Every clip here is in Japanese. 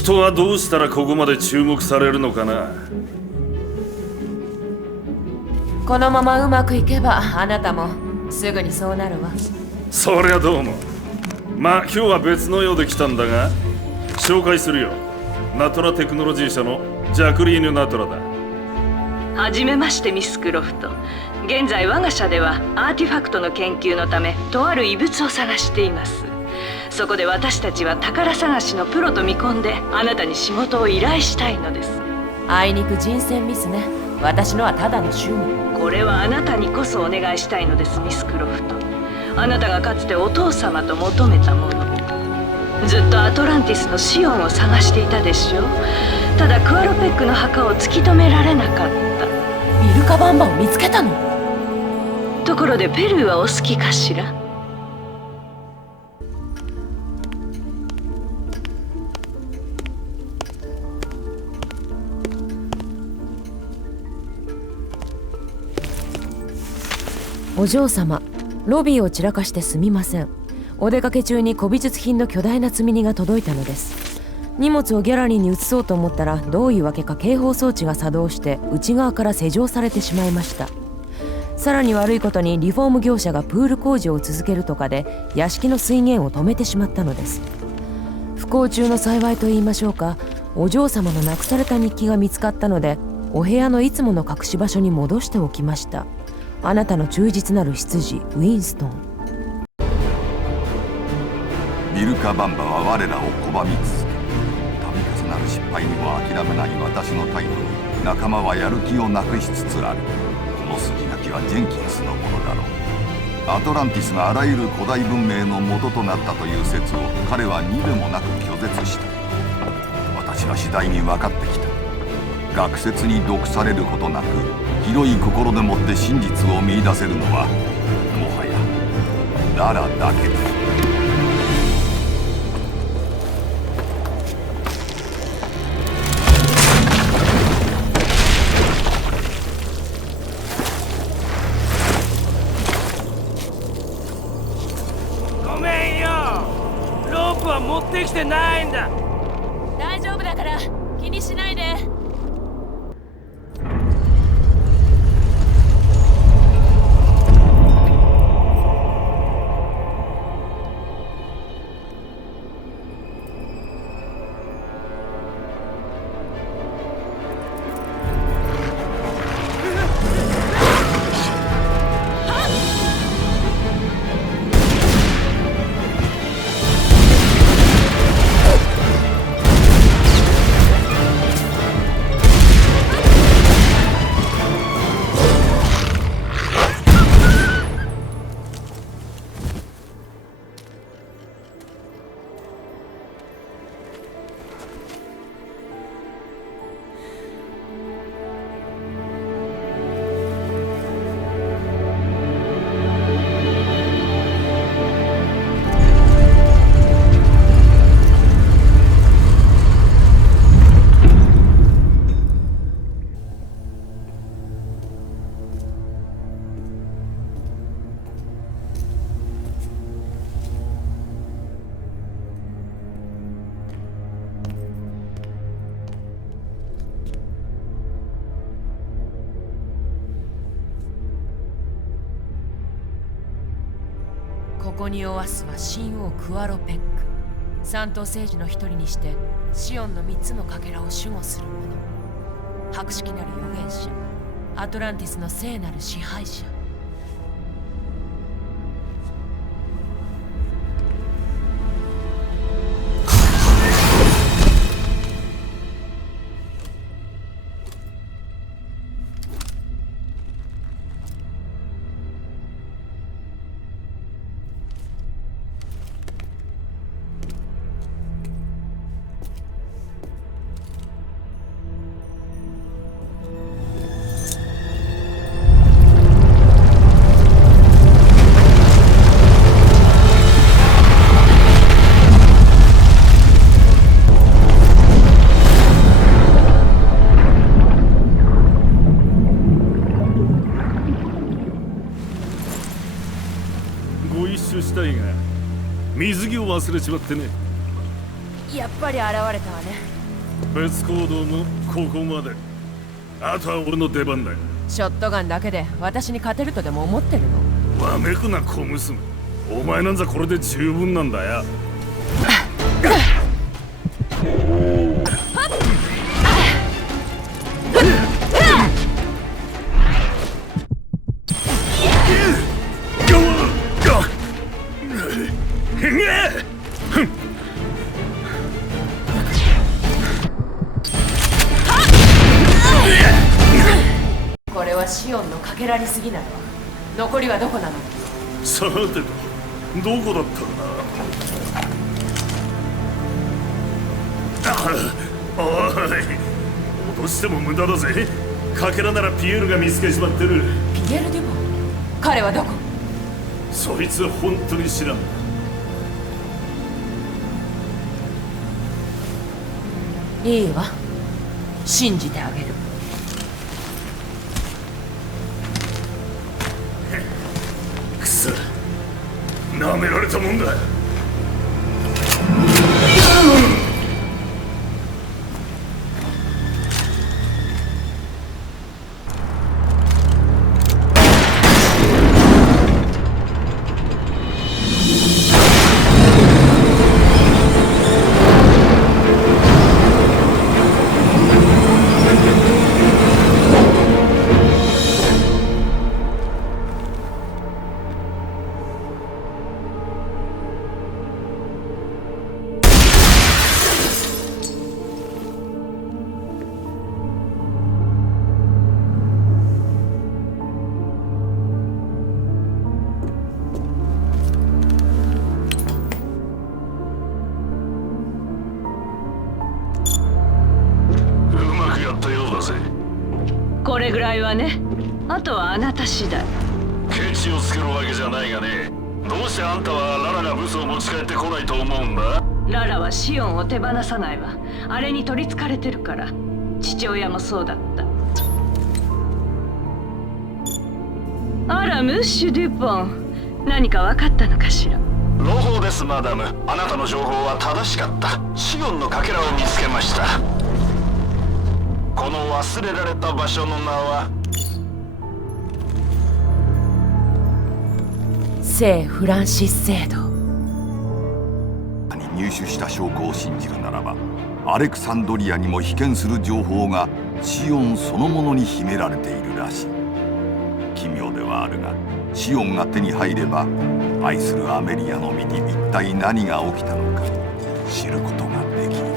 人はどうしたらここまで注目されるのかな。このままうまくいけばあなたもすぐにそうなるわ。そりゃどうも。まあ今日は別のようで来たんだが、紹介するよ。ナトラテクノロジー社のジャクリーヌ・ナトラだ。はじめましてミス・クロフト。現在我が社ではアーティファクトの研究のためとある遺物を探しています。そこで私たちは宝探しのプロと見込んであなたに仕事を依頼したいのです。あいにく人選ミスね。私のはただの趣味。これはあなたにこそお願いしたいのですミス・クロフト。あなたがかつてお父様と求めたもの。ずっとアトランティスのシオンを探していたでしょう。ただクアロペックの墓を突き止められなかった。ビルカバンバを見つけたの？ところでペルーはお好きかしら？お嬢様、ロビーを散らかしてすみません。お出かけ中に古美術品の巨大な積み荷が届いたのです。荷物をギャラリーに移そうと思ったら、どういうわけか警報装置が作動して内側から施錠されてしまいました。さらに悪いことにリフォーム業者がプール工事を続けるとかで屋敷の水源を止めてしまったのです。不幸中の幸いと言いましょうか、お嬢様のなくされた日記が見つかったので、お部屋のいつもの隠し場所に戻しておきました。あなたの忠実なる執事ウィンストン。ビルカ・バンバは我らを拒み続け、度重なる失敗にも諦めない私の態度に仲間はやる気をなくしつつある。この筋書きはジェンキンスのものだろう。アトランティスがあらゆる古代文明の元となったという説を彼はにでもなく拒絶した。私は次第に分かってきた。学説に毒されることなく、広い心でもって真実を見出せるのはもはやララだけだ。ごめんよ、ロープは持ってきてないんだ。大丈夫だから気にしないで。ここにオアスは神王クアロペック、三頭聖樹の一人にしてシオンの三つのかけらを守護する者、博識なる預言者、アトランティスの聖なる支配者。ご一緒したいが、水着を忘れちまってね。やっぱり現れたわね。別行動もここまで。あとは俺の出番だよ。ショットガンだけで私に勝てるとでも思ってるの？わめくな小娘。お前なんざこれで十分なんだよ。これはシオンのかけられすぎなの。残りはどこなの？さてと、どこだったかな。おい、脅しても無駄だぜ。かけらならピエールが見つけちまってる。ピエール・デュボン？彼はどこ？そいつは本当に知らん。いいわ、信じてあげる。くそ、なめられたもんだ。これぐらいはね。あとはあなた次第。ケチをつけるわけじゃないがね。どうしてあんたはララがブツを持ち帰ってこないと思うんだ？ララはシオンを手放さないわ。あれに取りつかれてるから。父親もそうだった。あら、ムッシュ・デュポン。何か分かったのかしら？朗報です、マダム。あなたの情報は正しかった。シオンのかけらを見つけました。この忘れられた場所の名は聖フランシス聖堂。入手した証拠を信じるならば、アレクサンドリアにも被験する情報がシオンそのものに秘められているらしい。奇妙ではあるが、シオンが手に入れば愛するアメリアの身に一体何が起きたのか知ることができる。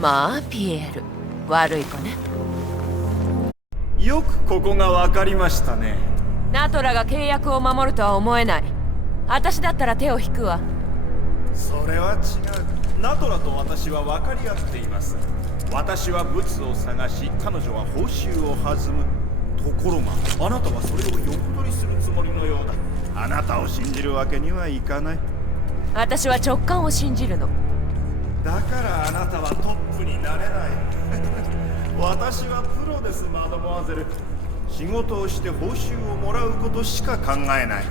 まあピエール、悪い子ね。よくここが分かりましたね。ナトラが契約を守るとは思えない。私だったら手を引くわ。それは違う。ナトラと私は分かり合っています。私はブツを探し、彼女は報酬を弾む。ところがあなたはそれを横取りするつもりのようだ。あなたを信じるわけにはいかない。私は直感を信じるの。だからあなたはトップになれない。私はプロです、マドモアゼル。仕事をして報酬をもらうことしか考えない。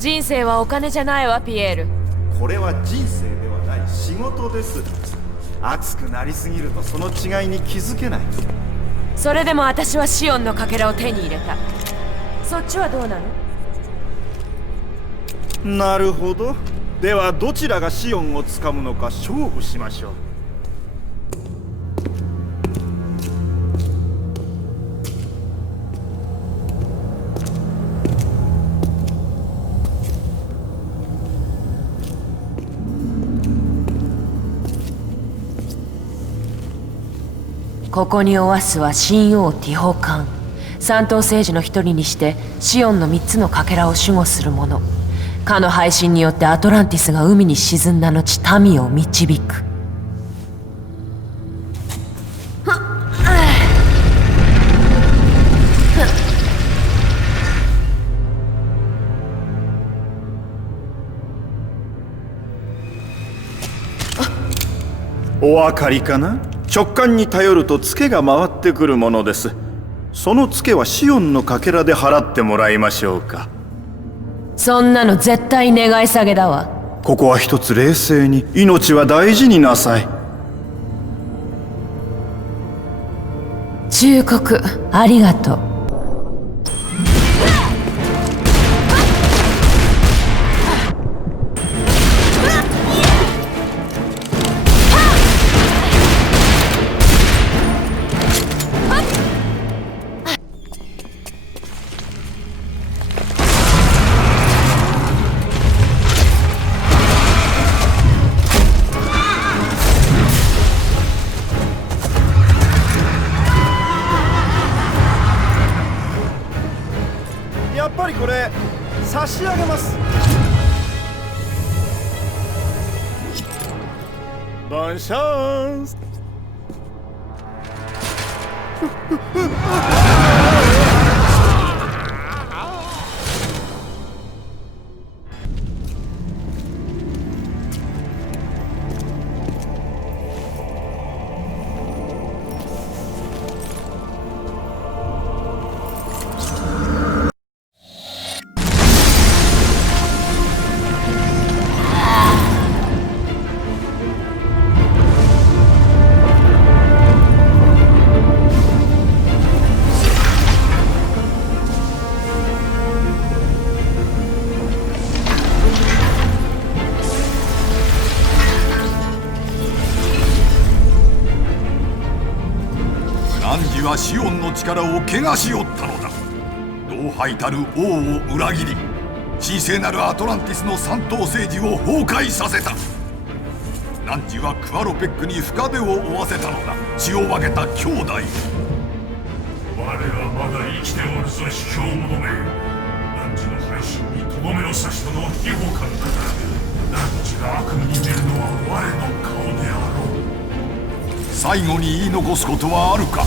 人生はお金じゃないわ、ピエール。これは人生ではない仕事です。熱くなりすぎるとその違いに気づけない。それでも私はシオンのかけらを手に入れた。そっちはどうなの？なるほど。ではどちらがシオンをつかむのか勝負しましょう。ここにオアスは神王ティホカン、三頭聖児の一人にしてシオンの3つのかけらを守護する者。かの配信によってアトランティスが海に沈んだ後、民を導く。お分かりかな？直感に頼るとツケが回ってくるものです。そのツケはシオンのかけらで払ってもらいましょうか。そんなの絶対願い下げだわ。ここは一つ冷静に、命は大事になさい。忠告ありがとう。やっぱりこれ差し上げます。ボンシャンス。汝はシオンの力を汚しおったのだ。同輩たる王を裏切り、神聖なるアトランティスの三頭政治を崩壊させた。汝はクアロペックに深手を負わせたのだ。血を分けた兄弟。我はまだ生きておるぞ、卑怯者め。汝の配信にとどめを刺したのは秘宝官だが、汝が悪夢に出るのは我の顔であろう。最後に言い残すことはあるか。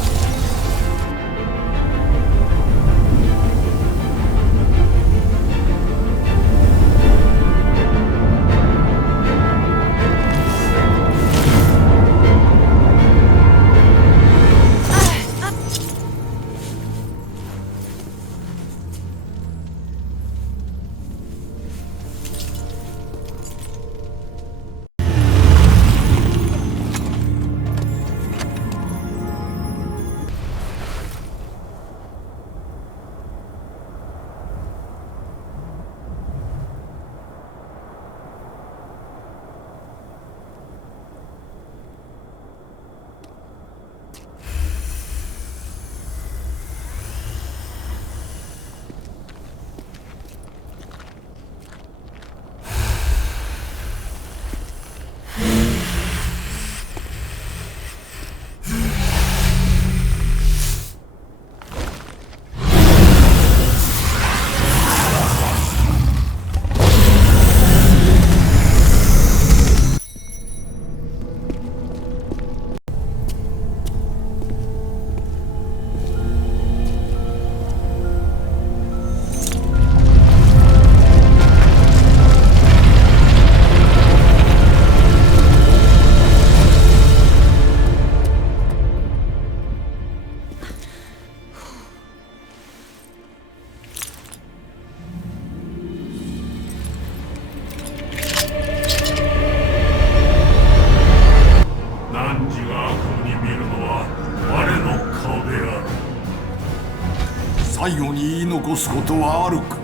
最後に言い残すことはあるか。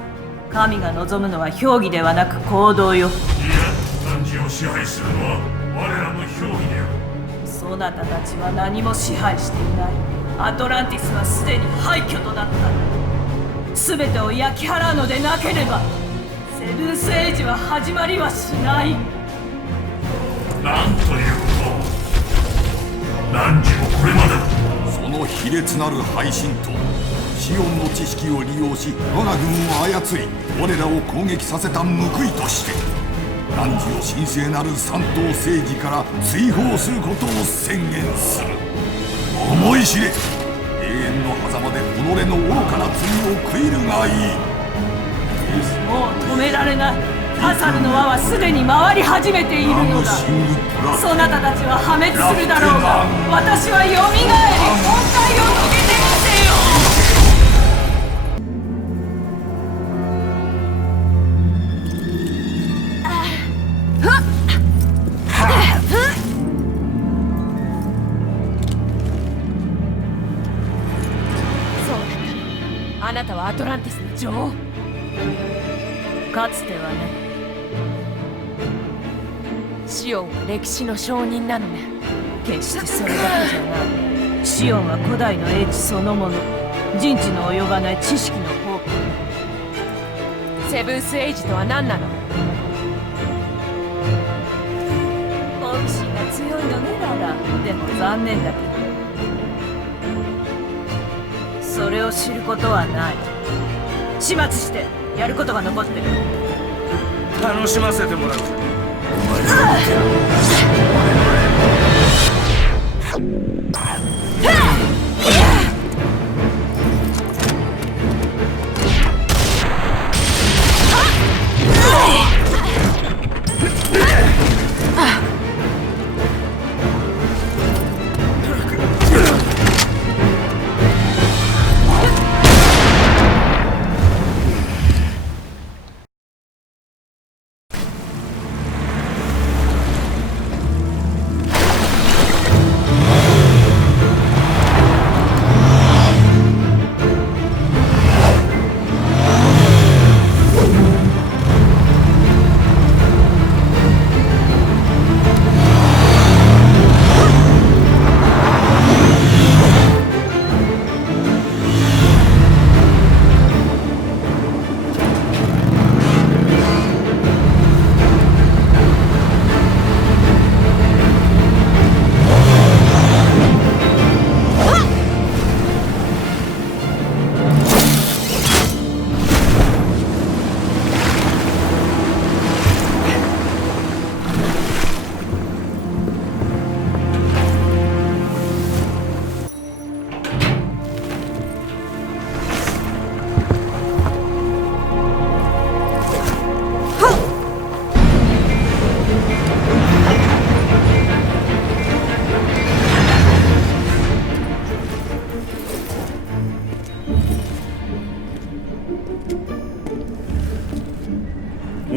神が望むのは評議ではなく行動よ。いや、汝を支配するのは我らの評議である。そなたたちは何も支配していない。アトランティスはすでに廃墟となった。全てを焼き払うのでなければセブンスエイジは始まりはしない。なんということを。何時もこれまでだ。その卑劣なる背信とシオンの知識を利用し我が軍を操り我らを攻撃させた報いとして汝を神聖なる三頭政治から追放することを宣言する。思い知れ、永遠の狭間で己の愚かな罪を悔いるがいい。もう止められない。ハサルの輪はすでに回り始めているのだ。そなたたちは破滅するだろうが、私はよみがえり本体を遂げてみせよう。はアトランティスの女王。かつてはね。シオンは歴史の証人なのね。決してそれだけじゃない。シオンは古代の英知そのもの。人知の及ばない知識の宝庫。セブンスエイジとは何なの？好奇心が強いのねララ。でも残念だけどそれを知ることはない。始末してやることが残ってる。楽しませてもらうぜ。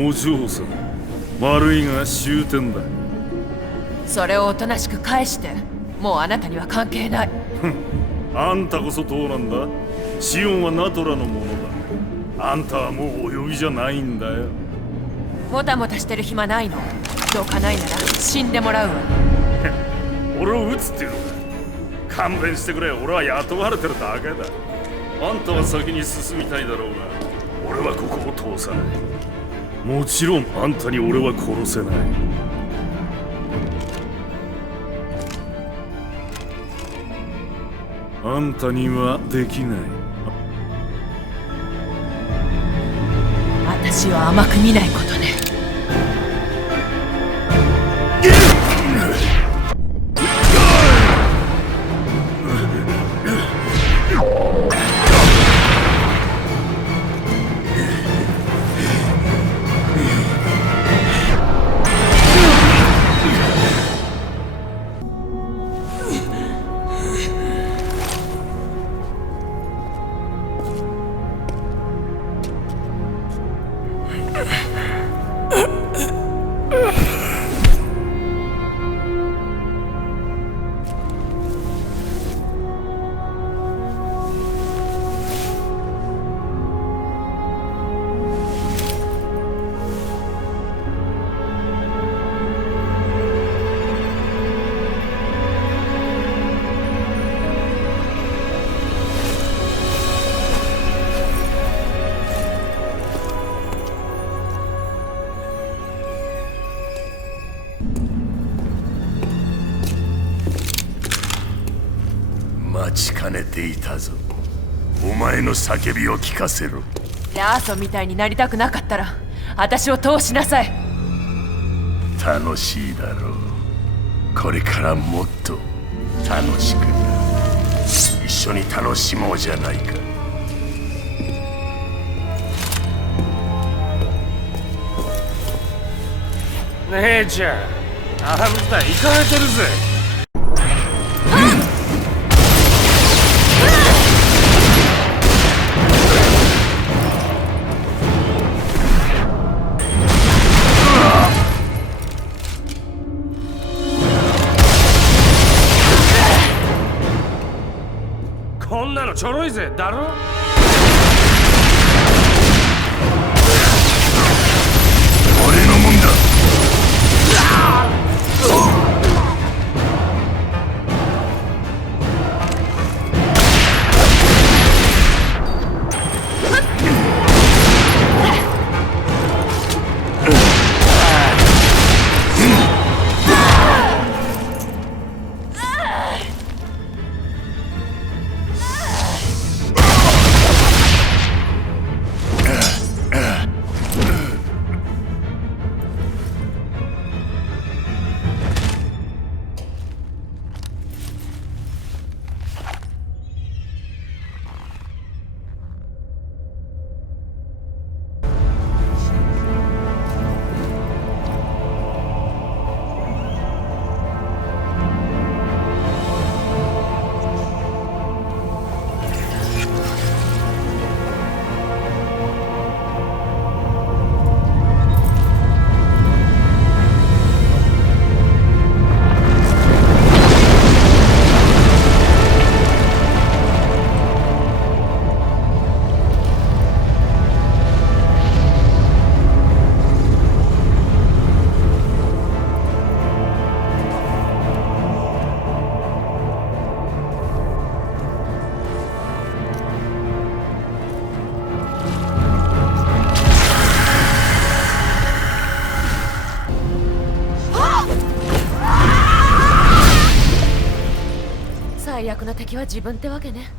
お嬢さん、悪いが終点だ。それをおとなしく返して。もうあなたには関係ない。あんたこそどうなんだ。シオンはナトラのものだ。あんたはもうお呼びじゃないんだよ。もたもたしてる暇ないの。どうかないなら死んでもらうわ。俺を撃つっていうのか。勘弁してくれ。俺は雇われてるだけだ。あんたは先に進みたいだろうが、俺はここを通さない。もちろんあんたに俺は殺せない。あんたにはできない。私は甘く見ないことね。待ちかねていたぞ。お前の叫びを聞かせろ。ラーソンみたいになりたくなかったら私を通しなさい。楽しいだろう。これからもっと楽しくな。一緒に楽しもうじゃないか。姉ちゃん、あんた行かれてるぜ。こんなのちょろいぜだろ。な敵は自分ってわけね。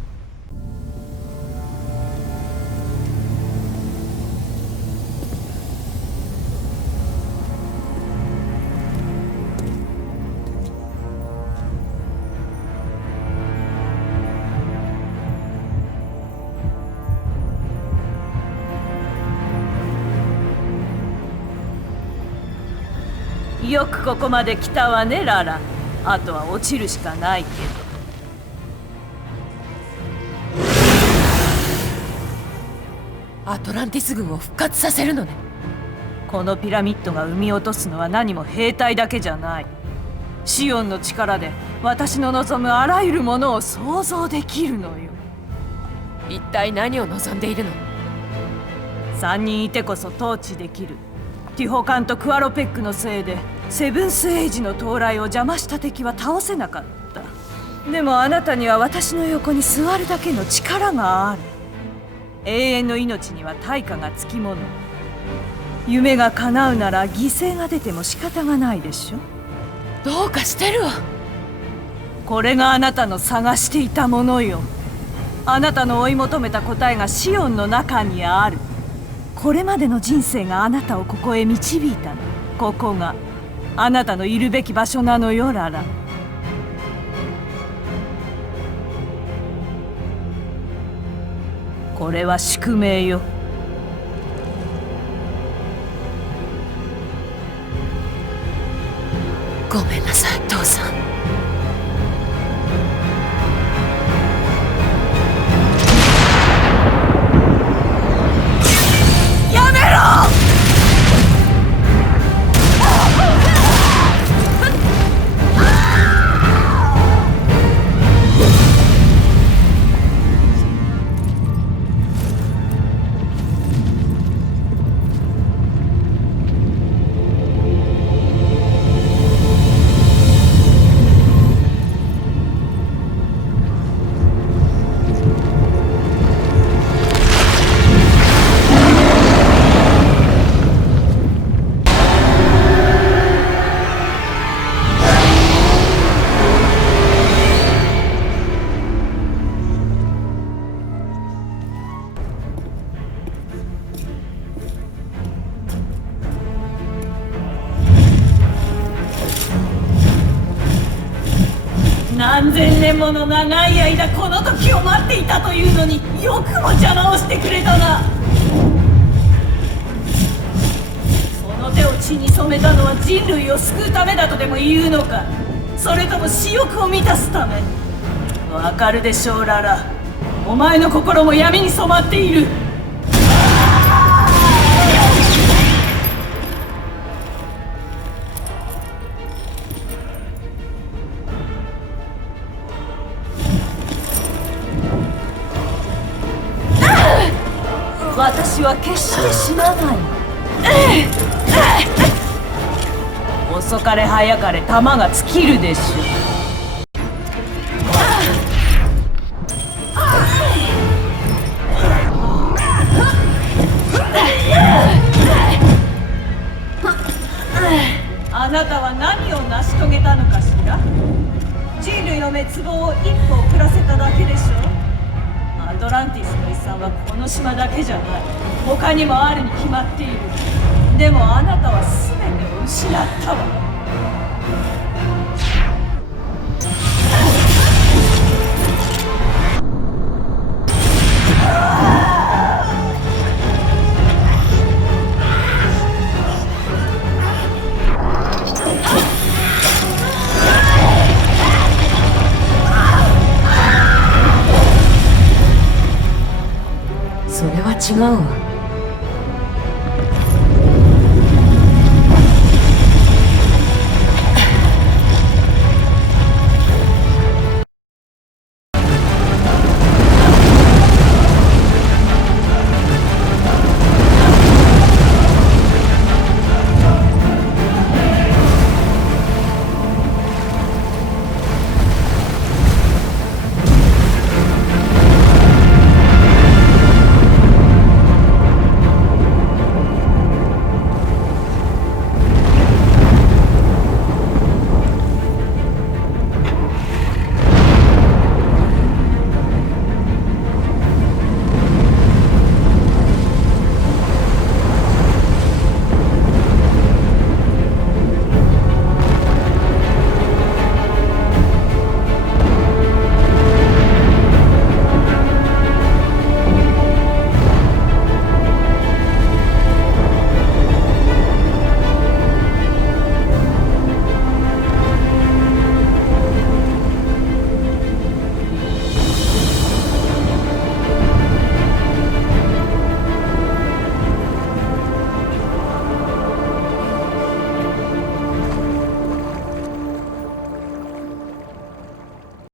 よくここまで来たわね、ララ。あとは落ちるしかないけど。アトランティス軍を復活させるのね。このピラミッドが生み落とすのは何も兵隊だけじゃない。シオンの力で私の望むあらゆるものを想像できるのよ。一体何を望んでいるの3人いてこそ統治できる。ティホカンとクアロペックのせいでセブンスエイジの到来を邪魔した敵は倒せなかった。でもあなたには私の横に座るだけの力がある。永遠の命には対価がつきもの。夢が叶うなら犠牲が出ても仕方がないでしょ。どうかしてるわ。これがあなたの探していたものよ。あなたの追い求めた答えがシオンの中にある。これまでの人生があなたをここへ導いたの。ここがあなたのいるべき場所なのよ、ララ。これは宿命よ。ごめんなさい、父さん。やめろ！何千年もの長い間この時を待っていたというのによくも邪魔をしてくれたな。その手を血に染めたのは人類を救うためだとでも言うのか、それとも私欲を満たすため。わかるでしょう、ララ。お前の心も闇に染まっている。私は決して死なない。遅かれ早かれ弾が尽きるでしょう。あなたは何を成し遂げたのかしら。人類の滅亡を一歩遅らせただけでしょう。アトランティスの遺産はこの島だけじゃない。他にもあるに決まっている。でもあなたは全てを失ったわ。それは違うわ。